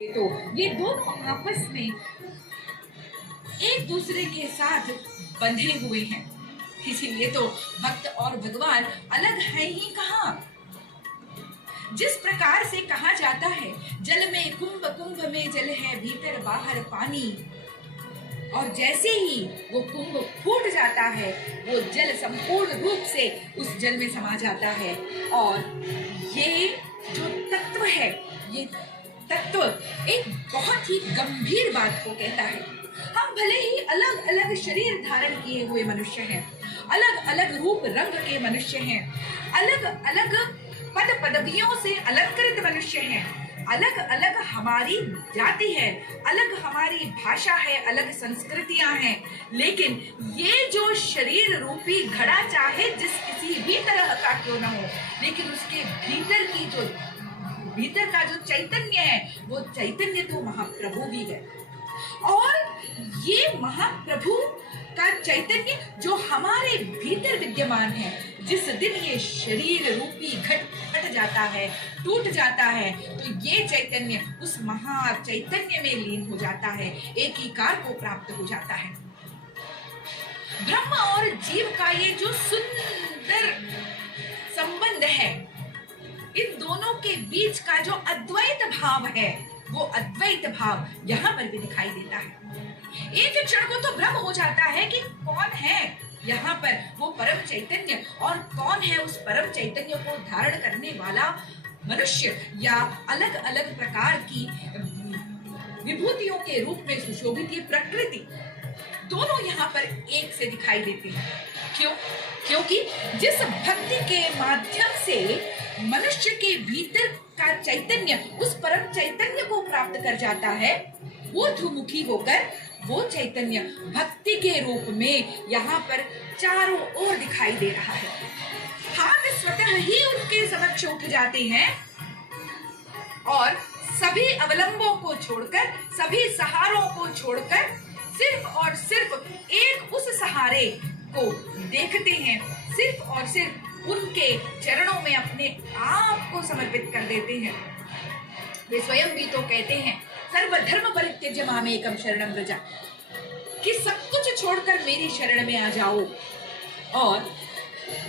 तो ये दोनों आपस में एक दूसरे के साथ बंधे हुए हैं। इसीलिए तो भक्त और भगवान अलग है ही कहाँ। जिस प्रकार से कहा जाता है, जल में कुंभ, कुंभ में जल है, भीतर बाहर पानी, और जैसे ही वो कुंभ फूट जाता है, वो जल संपूर्ण रूप से उस जल में समा जाता है। और ये जो तत्व है, ये तत्व एक बहुत ही गंभीर बात को कहता है। हम भले ही अलग अलग शरीर धारण किए हुए मनुष्य हैं, अलग अलग रूप रंग के मनुष्य हैं, अलग अलग पद पदवियों से अलंकृत मनुष्य हैं, अलग अलग हमारी जाति है, अलग हमारी भाषा है, अलग संस्कृतियां हैं, लेकिन ये जो शरीर रूपी घड़ा चाहे जिस किसी भी तरह का क्यों न हो, लेकिन उसके भीतर का जो चैतन्य है, वो चैतन्य तो महाप्रभु भी है। और ये महाप्रभु का चैतन्य जो हमारे भीतर विद्यमान है, जिस दिन ये शरीर रूपी घट फट जाता है, टूट जाता है, तो ये चैतन्य उस महा चैतन्य में लीन हो जाता है, एकीकार को प्राप्त हो जाता है। ब्रह्म और जीव का ये जो सुंदर संबंध है, इन दोनों के बीच का जो अद्वैत भाव है, वो अद्वैत भाव यहाँ पर भी दिखाई देता है। एक क्षण को तो भ्रम हो जाता है कि कौन है यहाँ पर वो परम चैतन्य, और कौन है उस परम चैतन्य को धारण करने वाला मनुष्य या अलग अलग प्रकार की विभूतियों के रूप में सुशोभित ये प्रकृति, दोनों यहाँ पर एक से दिखाई देते हैं। क्यों? क्योंकि जिस भक्ति के माध्यम से मनुष्य के भीतर का चैतन्य उस परम चैतन्य को प्राप्त कर जाता है, ऊर्ध्वमुखी होकर वो चैतन्य भक्ति के रूप में यहाँ पर चारों ओर दिखाई दे रहा है। हाथ स्वतः ही उनके समक्ष उठ जाते हैं और सभी अवलंबों को छोड़कर, सभी सहारों को छोड़कर सिर्फ और सिर्फ एक उस सहारे को देखते हैं, सिर्फ और सिर्फ उनके चरणों में अपने आप को समर्पित कर देते हैं। वे स्वयं भी तो कहते हैं, सर्वधर्म परित्यज्य मामेकं शरणं व्रज, कि सब कुछ छोड़कर मेरी शरण में आ जाओ। और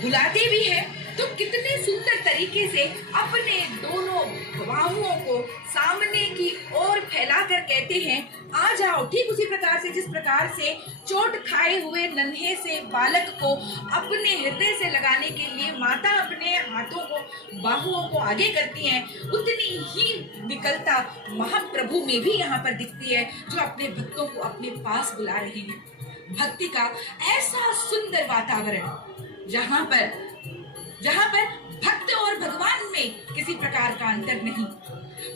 बुलाते भी हैं तो कितने सुंदर तरीके से अपने दोनों बाहुओं को सामने की ओर फैलाकर कहते हैं, आ जाओ। ठीक उसी प्रकार से जिस प्रकार से चोट खाए हुए नन्हे से बालक को अपने हृदय से लगाने के लिए माता अपने हाथों को, बाहुओं को आगे करती हैं, उतनी ही विकलता महाप्रभु में भी यहाँ पर दिखती है, जो अपने भक्तों को अपने पास बुला रहे हैं। भक्ति का ऐसा सुंदर वातावरण जहाँ पर भक्त और भगवान में किसी प्रकार का अंतर नहीं,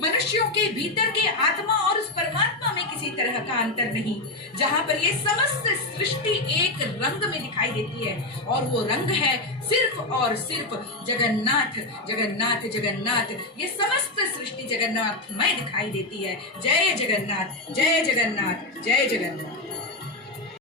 मनुष्यों के भीतर के आत्मा और उस परमात्मा में किसी तरह का अंतर नहीं, जहाँ पर ये समस्त सृष्टि एक रंग में दिखाई देती है, और वो रंग है सिर्फ और सिर्फ जगन्नाथ जगन्नाथ जगन्नाथ। ये समस्त सृष्टि जगन्नाथमय दिखाई देती है। जय जगन्नाथ, जय जगन्नाथ, जय जगन्नाथ।